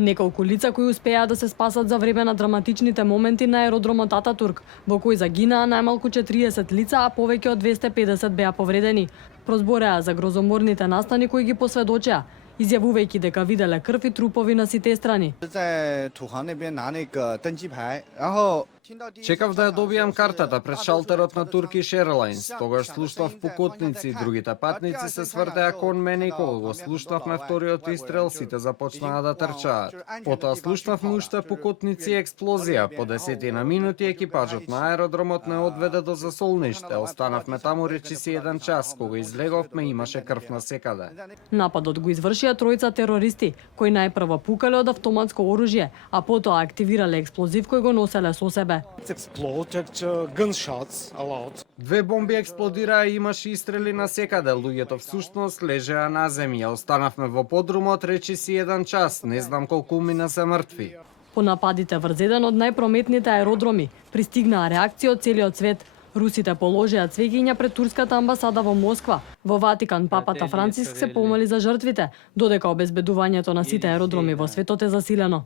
Неколку лица кои успеа да се спасат за време на драматичните моменти на аеродромот Ататурк, во кој загинаа најмалку 40 лица, а повеќе од 250 беа повредени. Прозбореа за грозоморните настани кои ги посведочеа, изјавувајќи дека виделе крв и трупови на сите страни. Чекав да ја добијам картата пред шалтерот на Turkish Airlines. Тогаш слушнав пукотници и другите патници се свртеа кон мене и кога го слушнавме вториот истрел, сите започнаа да трчаат. Потоа слушнавме уште пукотници и експлозија. По 10 минути екипажот на аеродромот не одведе до засолниште. Останавме таму речиси 1 час. Кога излеговме имаше крв насекаде. Нападот го извршија тројца терористи, кои најпрво пукале од автоматско оружје, а потоа активирале експлозив кој го носеле со себе. Две бомби експлодираа и имаше истрели насекаде. Луѓето всушност лежеа на земја. Останавме во подрумот речиси 1 час. Не знам колку мина се мртви. По нападите врз еден од најпрометните аеродроми пристигнаа реакции од целиот свет. Русите положеа цвеќиња пред турската амбасада во Москва. Во Ватикан папата Франциск се помоли за жртвите, додека обезбедувањето на сите аеродроми во светот е засилено.